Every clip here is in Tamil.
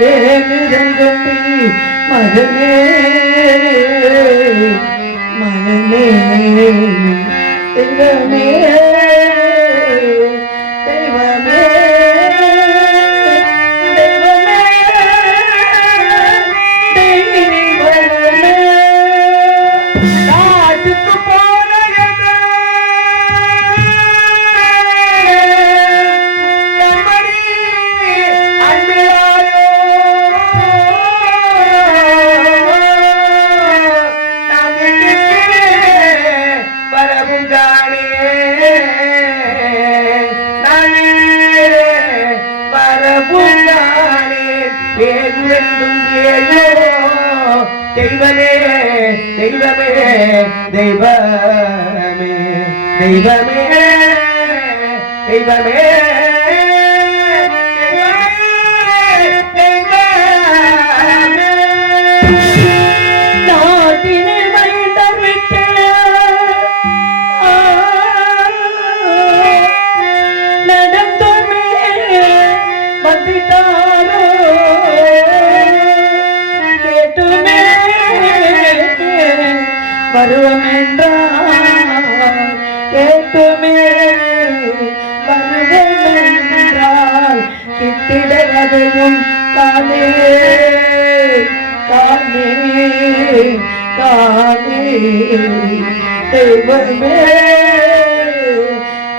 ஏகுதம்பி மகனே மகனே தெய்வமே தெய்வமே தெய்வமே தெய்வமே காட்டுக்கு போன கண்மணி அன்பிலாயோ வரவுங்கானே வரவுங்கானே வேகுவென்றும் ஏயோ தெய்வமே தெய்வமே தெய்வமே தெய்வமே தெய்வமே பருவம் என்றால் கேட்டுமே பருவம் என்றால் கிட்டிடதையும் காணே காணே காணே தெய்வமே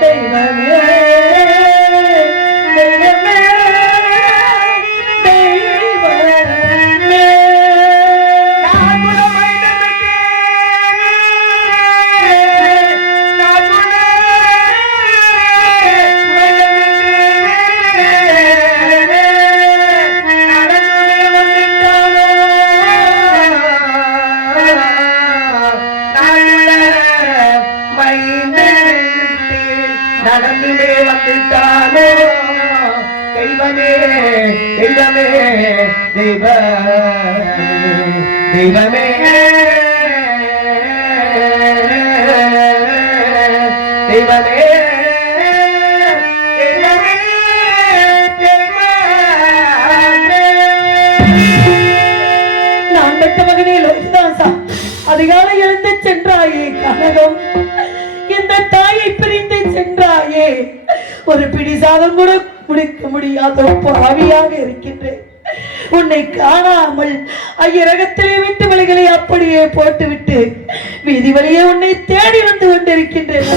தெய்வமே நடந்துமே வந்துட்டானோ தெய்வமே தெய்வமே தெய்வமே தெய்வமே தெய்வமே நான் பெற்ற மகனே லோகிதாசா அதிகாலை எழுந்து சென்றாயே கனகம் இந்த தாயை பிரிந்து சென்றாயே ஒரு பிடி சாதம் கூட முடிக்க முடியாத பாவியாக இருக்கின்றேன் உன்னை காணாமல் ஐயரகத்திலே விட்டு வழிகளை அப்படியே போட்டுவிட்டு வீதி வழியே உன்னை தேடி வந்து கொண்டிருக்கின்றேன்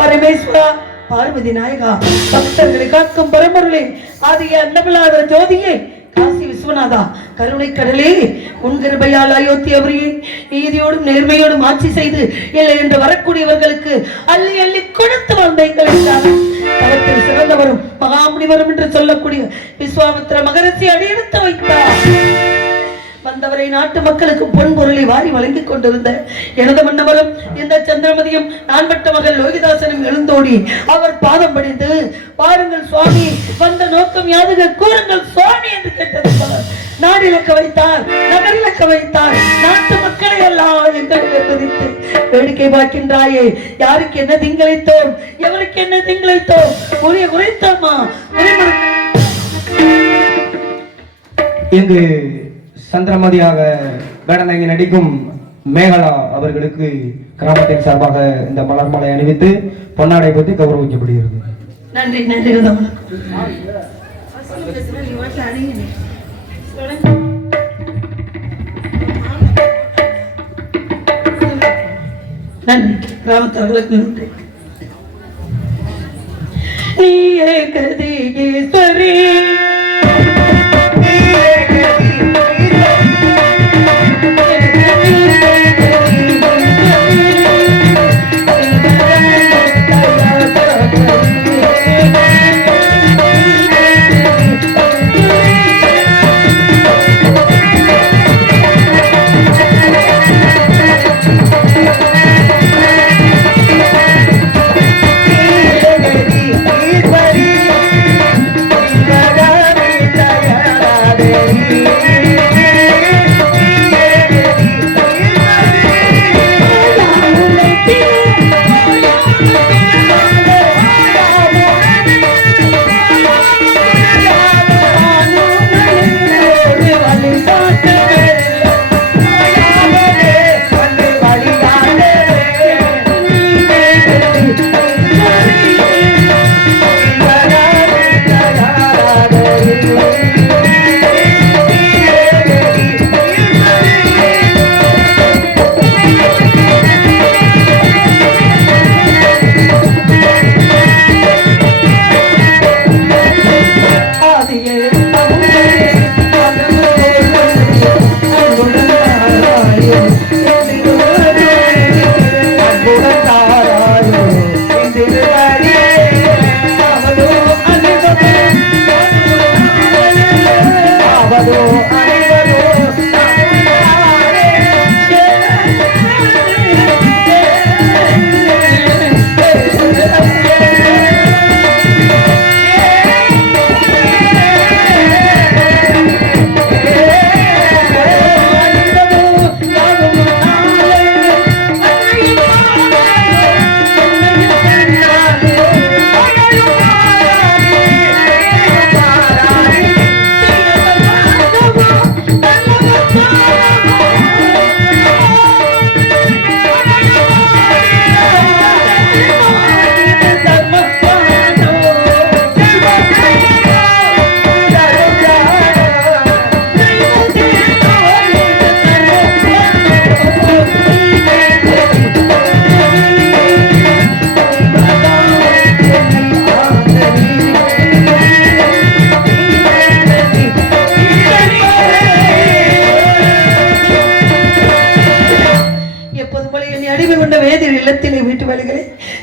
பரமேஸ்வரா, பார்வதி நாயகா, பக்தர்களை காக்கும் பரம்பொருளே, ஆதிய அன்னபலாத ஜோதியே, காசி விஸ்வநாதா, கருணை கடலே, உன் கிருபையால் அயோத்தியவரியை நீதியோடும் நேர்மையோடும் ஆட்சி செய்து இல்லை என்று வரக்கூடியவர்களுக்கு அள்ளி அள்ளி கொடுத்து வந்த எங்களுக்கு சிறந்தவரும் மகாமுனிவரும் என்று சொல்லக்கூடிய விஸ்வாமித்திர மகரிஷி அடியெடுத்து வைத்தார். வந்தவரை நாட்டு மக்களுக்கு பொன் பொருளை வாரி வழங்கிக் கொண்டிருந்த எனது மன்னவரும் இந்த சந்திரமதியும் நான் பட்ட மகள் லோகிதாசனும் எழுந்தோடி அவர் பாதம் படிந்து, பாருங்கள் சுவாமி, வந்த நோக்கம் யாதுக கூறுங்கள் சுவாமி என்று கேட்டது போல நாடிலக்க வைத்தார், நகரிலக்க வைத்தார். நாட்டு மக்களை எல்லாம் எங்களிலே பிரித்து வேடிக்கை பார்க்கின்றாயே. யாருக்கு என்ன திங்களைத்தோம், எவருக்கு என்ன திங்களைத்தோம், உரிய குறைத்தோமா? இங்கு சந்திரமதியாக வேடநங்கி நடிக்கும் மேகலா அவர்களுக்கு கிராமத்தின் சார்பாக இந்த மலர் மாலை அணிவித்து பொன்னாடை பற்றி கௌரவிக்கப்படுகிறது. நன்றி நன்றி. நன்றி கிராமத்தவர்களுக்கு நன்றி. நீயே கதியேஸ்வரி,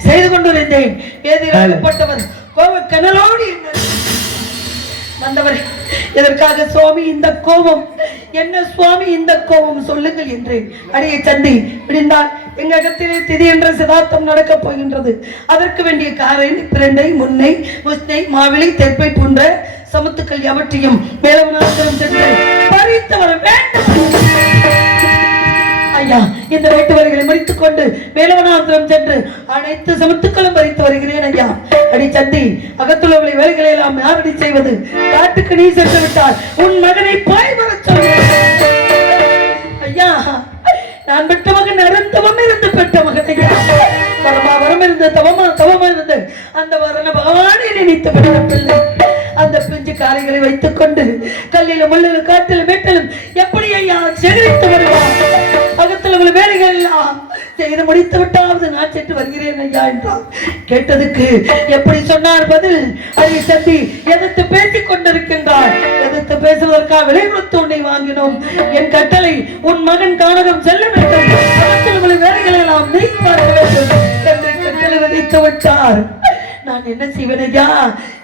செய்து கொண்டிருந்தேன். வந்தவர் இதற்காக சுவாமி இந்த கோபம் என்ன, சுவாமி இந்த கோபம் சொல்லுங்கள் என்றேன். அடியை சந்தி விடிந்தால் எங்க அகத்திலே திதி என்ற சிதார்த்தம் நடக்கப் போகின்றது. அதற்கு வேண்டிய காரணி பிரண்டை, முன்னை, முஸ்னை, மாவிளை, தெற்பை போன்ற சமத்துக்கள் எவற்றையும் வேலவனாசிரம் சென்று பறித்து வர வேண்டும். ஐயா, இந்த வேட்டு வரிகளை முடித்துக் கொண்டு வேலவனாசிரம் சென்று அனைத்து சமத்துக்களும் பறித்து வருகிறேன். ஐயா, அடி சந்தி, அகத்துள்ள வேலைகளை எல்லாம் யாரடி செய்வது? காட்டுக்கு நீ சென்று விட்டால் உன் மகனை போய் வர சொல்லுங்கள். ஐயா, நான் பெற்ற மகன் அருந்தவம் இருந்து பெற்ற மகன். ஐயா, வரம் இருந்து தவமா இருந்து அந்த வரண பகவானை நினைத்து பெற்ற பிள்ளை. அந்த பிஞ்சு காலைகளை வைத்துக் கொண்டு கல்லிலும் முள்ளிலும் காட்டிலும் மேட்டிலும் எப்படி ஐயா சேகரித்து வருவார்? அகத்தில் உள்ள வேலைகள் எல்லாம் செய்து முடித்து விட்டாவது நான் சென்று வருகிறேன் ஐயா என்றார். கேட்டதுக்கு எப்படி சொன்னார் பதில்? அதை தம்பி எதிர்த்து பேசிக் கொண்டிருக்கின்றார். எதிர்த்து பேசுவதற்காக விலை கொடுத்து உன்னை வாங்கினோம். என் கட்டளை உன் மகன் கானகம் செல்ல வேண்டும், அவற்றில் வேலைகளை எல்லாம் நீ பார்க்க வேண்டும் என்று கட்டளை விதித்து விட்டார். நான் என்ன செய்வேன் ஐயா,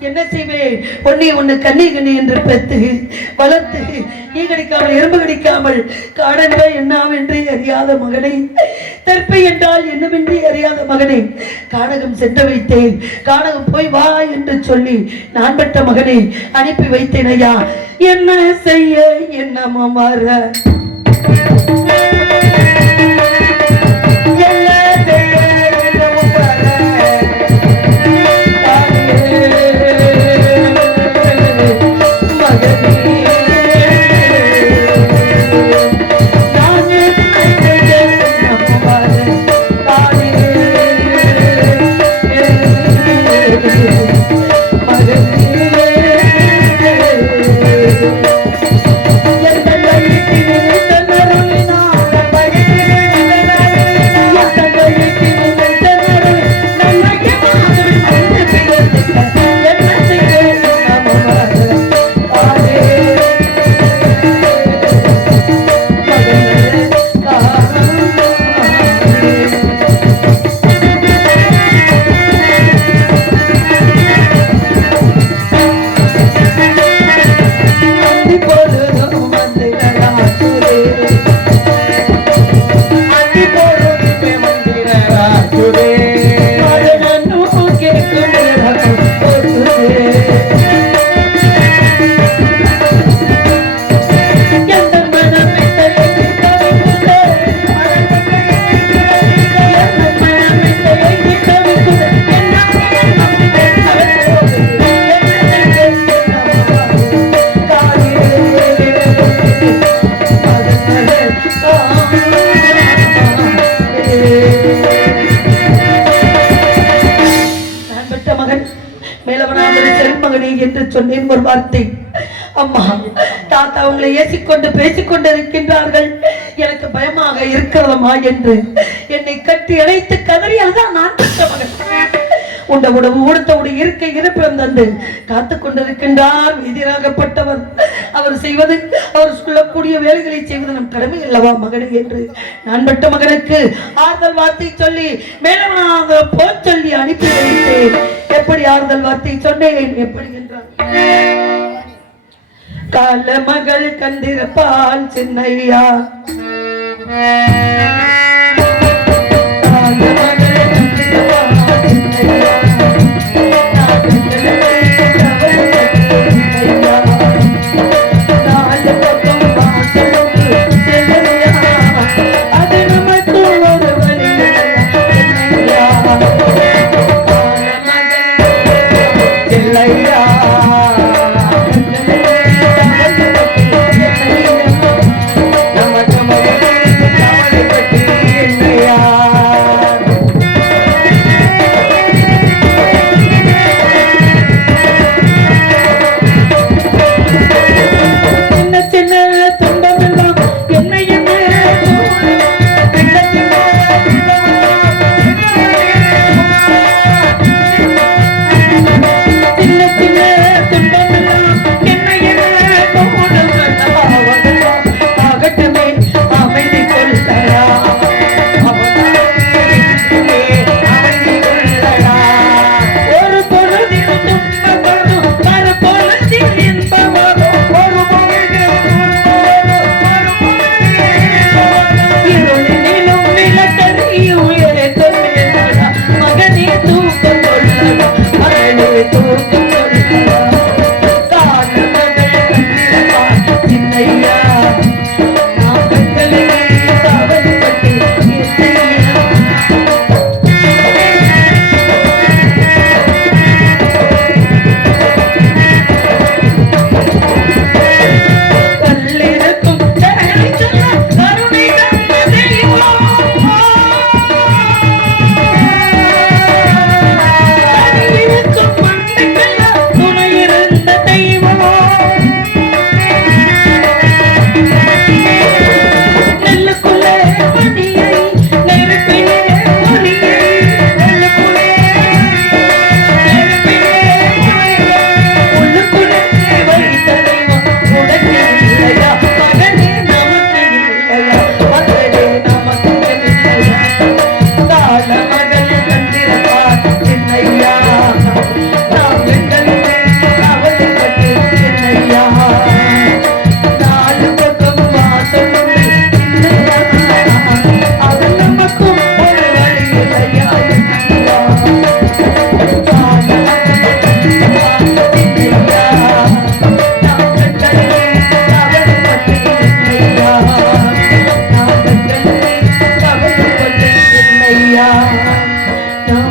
என்ன செய்வேன்? ஒன்னு கண்ணி என்று பெத்து வளர்த்து ஈ கடிக்காமல் எறும்பு கடிக்காமல் காடென்ற என்னாவென்று அறியாத மகனை, தற்பை என்றால் என்னவென்று அறியாத மகனை கானகம் சென்று வைத்தேன். கானகம் போய் வா என்று சொல்லி நான் பெற்ற மகனை அனுப்பி வைத்தேன் ஐயா. என்ன செய்ய என்னமோ வர என்று சொன்னேன் ஒரு வார்த்தை. அம்மா தாத்தா அவங்களை ஏசிக்கொண்டு பேசிக்கொண்டு இருக்கின்றார்கள், எனக்கு பயமாக இருக்கிறதம்மா என்று என்னை கட்டி அழைத்து கதறியதுதான் நான் பெற்ற மகன். உண்ட உணவு ஊடத்தோடு இருக்க இருப்பிடம் தந்து காத்துக் கொண்டிருக்கின்றார். எதிராகப்பட்டவர் அவர் செய்வது, அவர் சொல்லக்கூடிய வேலைகளை செய்வது நம் கடமை அல்லவா மகனே என்று நான் பெற்ற மகனுக்கு ஆறுதல் வார்த்தை சொல்லி மேலவனாக போய் சொல்லி அனுப்பி வைத்தேன். எப்படி ஆறுதல் வார்த்தை சொன்னேன்? எப்படி என்றார்? கால மகள் கண்டிருப்பான் சின்னையா, கால மகள் கண்டிருப்பான் சின்னையா,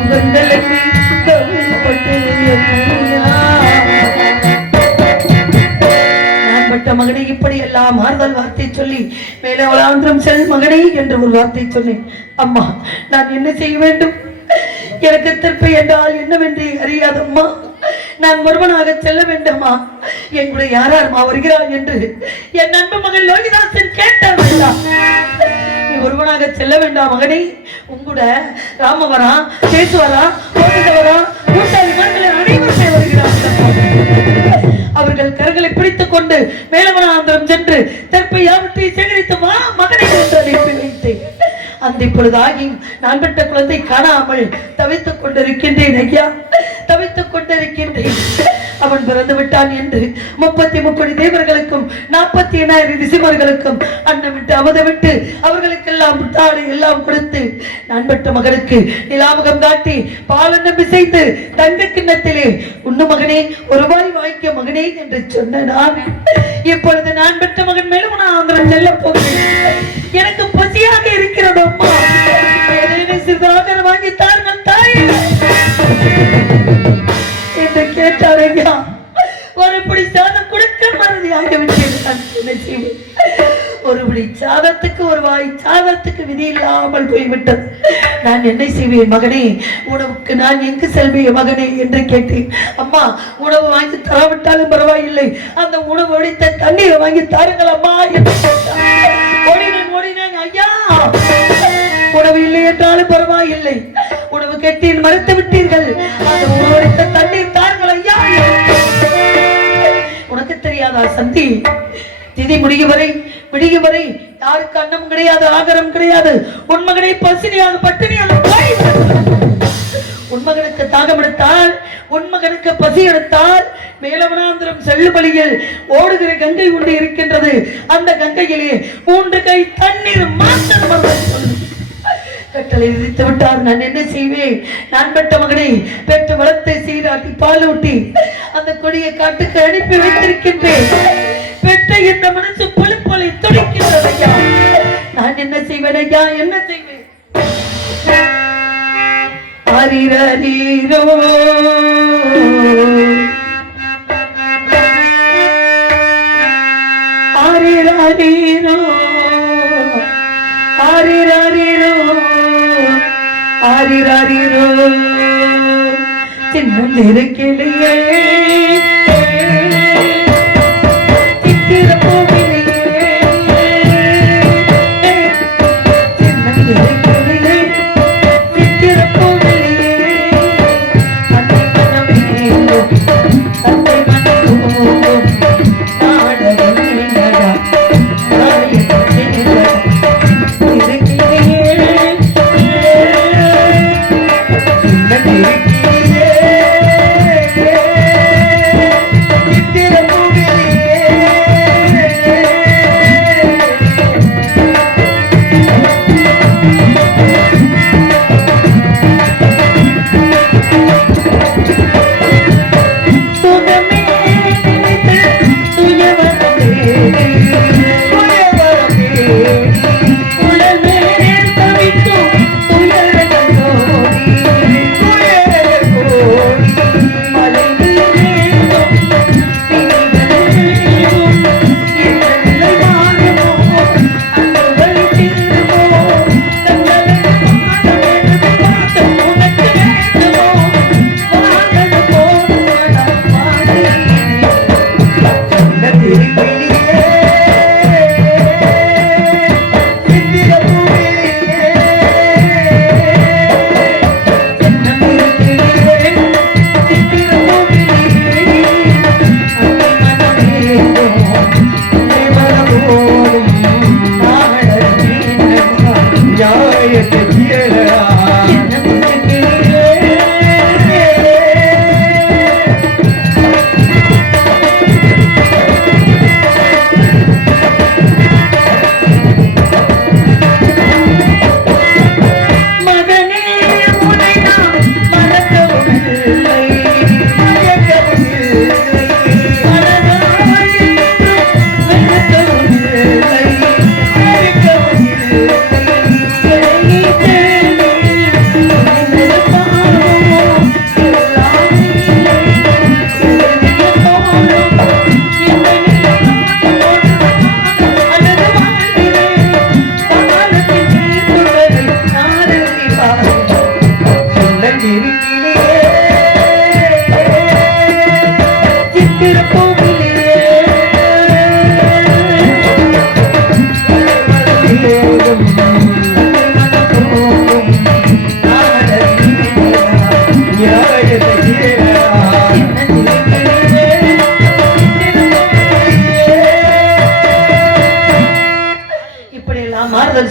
கண்களுக்கு கவிழ்பட்டு நான் பட்ட மகனை இப்படி எல்லாம் ஆறுதல் வார்த்தை சொல்லி மேலே வளாந்திரம் செல் மகனே என்று ஒரு வார்த்தை சொன்னேன். அம்மா, நான் என்ன செய்ய வேண்டும்? எனக்கு திருப்பி என்றால் என்னவென்று அறியாதம்மா. நான் ஒருவனாக செல்ல வேண்டுமா? என்னுடைய யாரார்மா வருகிறார் என்று என் நண்பு மகன் லோகிதாசன் கேட்டார். நீ ஒருவனாக செல்ல வேண்டாம் மகனே, உங்கூட ராமவரா, பேசுவரா, போதிதவரா, கூட்டாளி மகன்கள் அனைவருமே வருகிறார்கள். அவர்கள் கரங்களை பிடித்துக் கொண்டு மேலவனாந்திரம் சென்று தெற்பை யாவற்றை சேகரித்து வா மகனை என்று அனுப்பி வைத்தேன். அந்த இப்பொழுதாகி நான் பெற்ற குழந்தை காணாமல் தவித்துக் கொண்டிருக்கின்றேன் ஐயா, தவித்துக் கொண்டிருக்கின்றேன். அவன் பிறந்து விட்டான் என்று 33 தேவர்களுக்கும் 49,000 ரிஷிமர்களுக்கும் அன்னமிட்டு அவதவிட்டு அவர்களுக்கெல்லாம் புத்தாடை எல்லாம் கொடுத்து நான் பெற்ற மகனுக்கு நிலாமுகம் காட்டி பாலன்னம் பிசைத்து தங்க கிண்ணத்திலே உண்ணு மகனே ஒரு ரூபாய் வாங்கிக்க மகனே என்று சொன்ன நான் இப்பொழுது நான் பெற்ற மகன் மேலும் நான் ஆந்திரம் செல்ல போகிறேன். எனக்கு பசியாக இருக்கிறது அம்மா, சிறிதாக வாங்கி தாருங்கள் தாயே என்று கேட்டார் ஐயா. ஒருபடி சாதம் கொடுக்க மறதியாகிவிட்டேன். ஒருபடி சாதத்துக்கு ஒரு வாய் சாதத்துக்கு விதி இல்லாமல் போய்விட்டது. நான் என்ன செய்வேன் மகனே? உணவுக்கு நான் எங்கு செல்வேன் மகனே என்று கேட்டேன். அம்மா, உணவு வாங்கி தராவிட்டாலும் பரவாயில்லை, அந்த உணவு ஒழித்த தண்ணீரை வாங்கி தாருங்கள் அம்மா என்று கேட்டார். ஓடினேன் ஐயா, உணவு இல்லை என்றாலும் பரவாயில்லை, உணவு கேட்டீர் மறுத்து விட்டீர்கள், அந்த உணவு ஒழித்த தண்ணீர் தாருங்கள் ஐயா. உனக்கு தெரியாதா சந்தி? திதி முடியும் வரை யாருக்கு அன்னம் கிடையாது, ஆகாரம் கிடையாது. உன் மகனை பசினியாக பட்டினியாக உன் மகனுக்கு தாகம் எடுத்தால், உன் மகனுக்கு பசி எடுத்தால் மேலவனாந்திரம் செல்லுபலியில் ஓடுகிற கங்கை உண்டு இருக்கின்றது. அந்த கங்கையிலே 3 கை தண்ணீர் மாற்றம் கட்டளை விதித்து விட்டார். நான் என்ன செய்வேன்? நான் பெற்ற மகனை பெற்று வளர்த்தை சீராட்டி பாலூட்டி அந்த கொடிய காட்டுக்கு அனுப்பி வைத்திருக்கின்றேன். பெற்ற இந்த மனசு பொலிப்பொலி துடிக்கின்றது ஐயா. நான் என்ன செய்வேன் ஐயா? என்ன செய்வேன்? ஆரிரீரோ ஆரிரீரோ ஆரிரீரோ ஆரிரீரோ சின்னஞ்சிறு கிளியே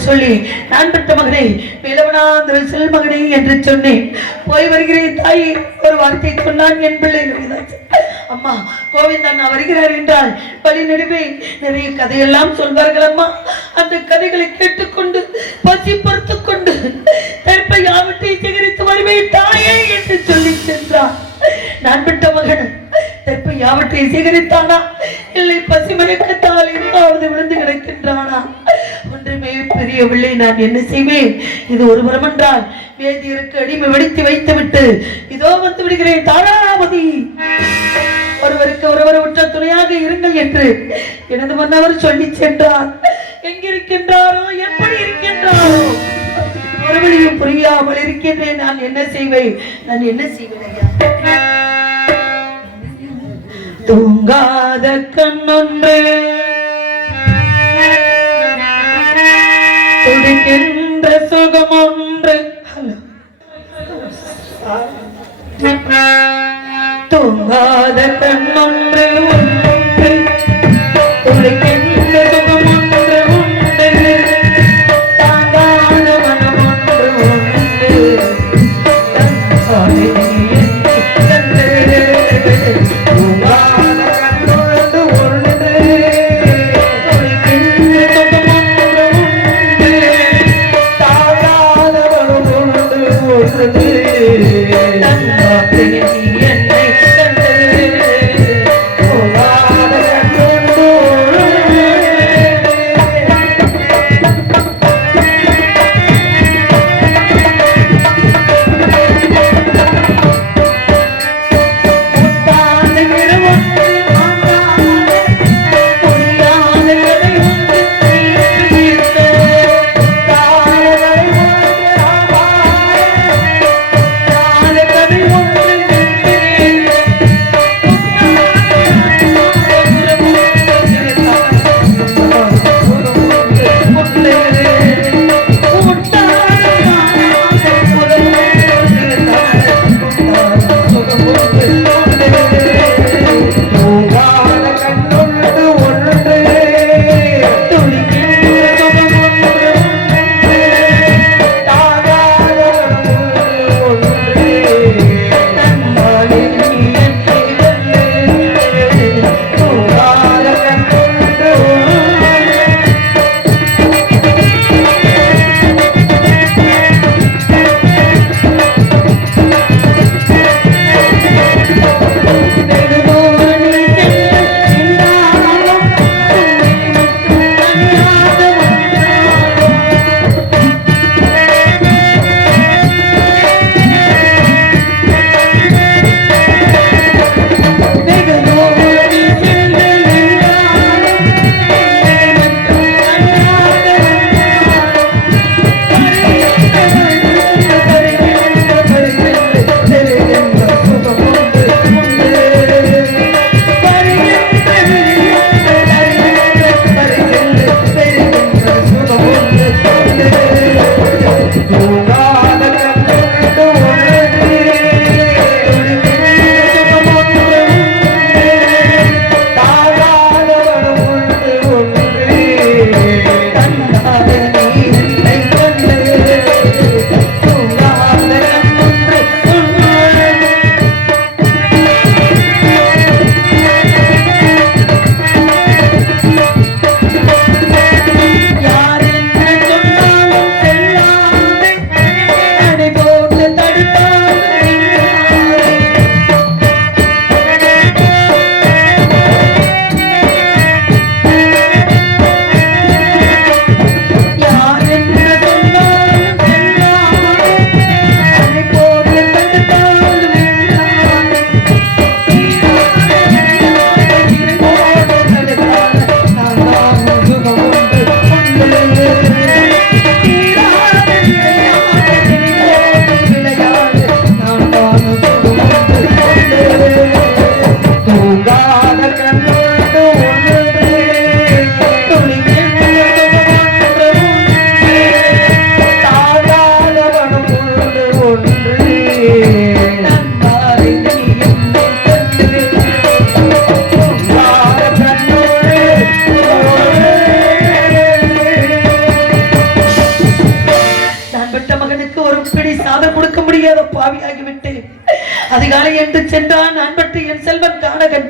சொல்லி நான் பெற்ற மகனே வேலவனாந்திர செல் மகனே என்று சொன்னேன். போய் வருகிறேன் தாய் ஒரு வார்த்தை சொன்னான் என் பிள்ளை. அம்மா கோவிந்தண்ணா வருகிறார் என்றால் வழி நடுவே நிறைய கதையெல்லாம் சொல்வார்கள் அம்மா. அந்த கதைகளை கேட்டுக்கொண்டு பசி பொறுத்து கொண்டு தற்பை யாவற்றை சேகரித்து வருவேன் தாயே என்று சொல்லி சென்றான். நான் பெற்ற மகன் தற்பை யாவற்றை சேகரித்தானா இல்லை பசிமயக்கத்தால் எங்காவது விழுந்து கிடக்கின்றானா ஒன்றுமே பெரியவில்லை. நான் என்ன செய்வேன்? இது ஒரு புறம் என்றால் வேதியருக்கு அடிமை வெடித்து வைத்து விட்டு இதோ வந்து விடுகிறேன் தாராபதி. ஒருவருக்கு ஒருவர் உற்ற துணையாக இருங்கள் என்று எனது மன்னவர் சொல்லி சென்றார். எங்கிருக்கின்றாரோ எப்படி இருக்கின்றாரோ ஒருவரையும் புரியாமல் இருக்கின்றேன். நான் என்ன செய்வேன்? நான் என்ன செய்வேன் ஐயா? தூங்காத கண்ணொன்று துடிக்கின்ற சுகம் ஒன்று. தூங்காத கண்ணொன்று ஒன்று துடிக்கின்ற சுகம் ஒன்று உண்டு. தாங்காத மனம் ஒன்று உண்டு. விட்டு அதிகாலை என்று சென்றான். நான் பற்றி என் செல்வன் கானகன்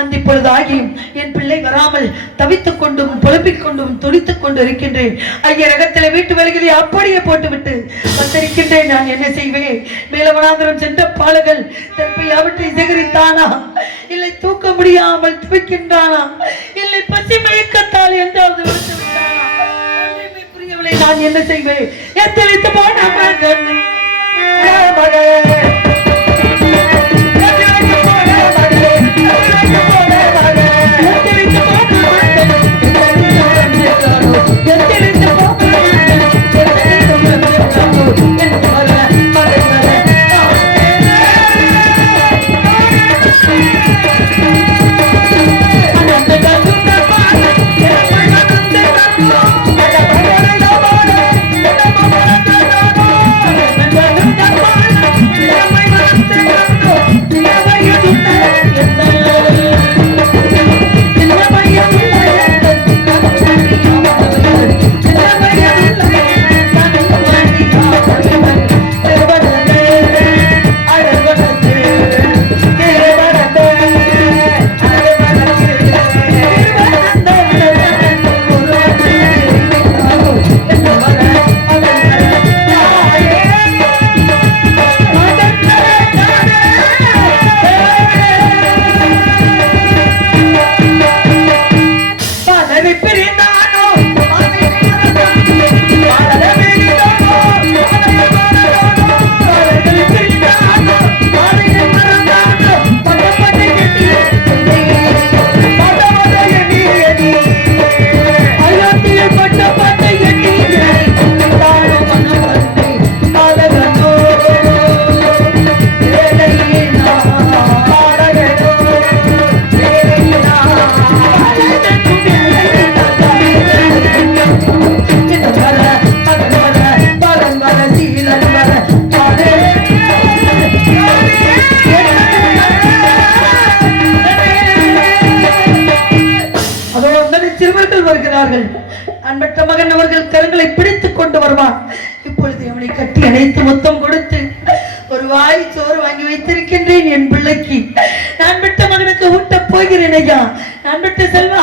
அந்த இப்பொழுது ஆகியும் என் பிள்ளை வராமல் தவித்துக் கொண்டும் புலப்பிக் கொண்டும் துடித்துக் கொண்டு இருக்கின்றேன். ஐய ரகத்தில வீட்டு வேலைகளை அப்படியே போட்டுவிட்டு வந்திருக்கின்றேன். நான் என்ன செய்வேன்? மேலவனாந்திரம் சென்ற பாலகள் தற்பை அவற்றை சேகரித்தானா, இல்லை தூக்க முடியாமல் துவைக்கின்றானா, இல்லை பசி மயக்கத்தால் என்றாவது விழுந்து விட்டானா? ஒன்றுமே புரியவில்லை. நான் என்ன செய்வேன்? எத்தனைத்து போன மகன் அன்பற்ற மகன் அவர்கள் கரங்களை பிடித்துக் கொண்டு வருவான். இப்பொழுது அவனை கட்டி அணைத்து முத்தம் கொடுத்து ஒரு வாய் சோறு வாங்கி வைத்திருக்கின்றேன் என் பிள்ளைக்கு. நான் பெற்ற மகனுக்கு ஊட்டப் போகிறேன் ஐயா. நான் பெற்ற செல்வா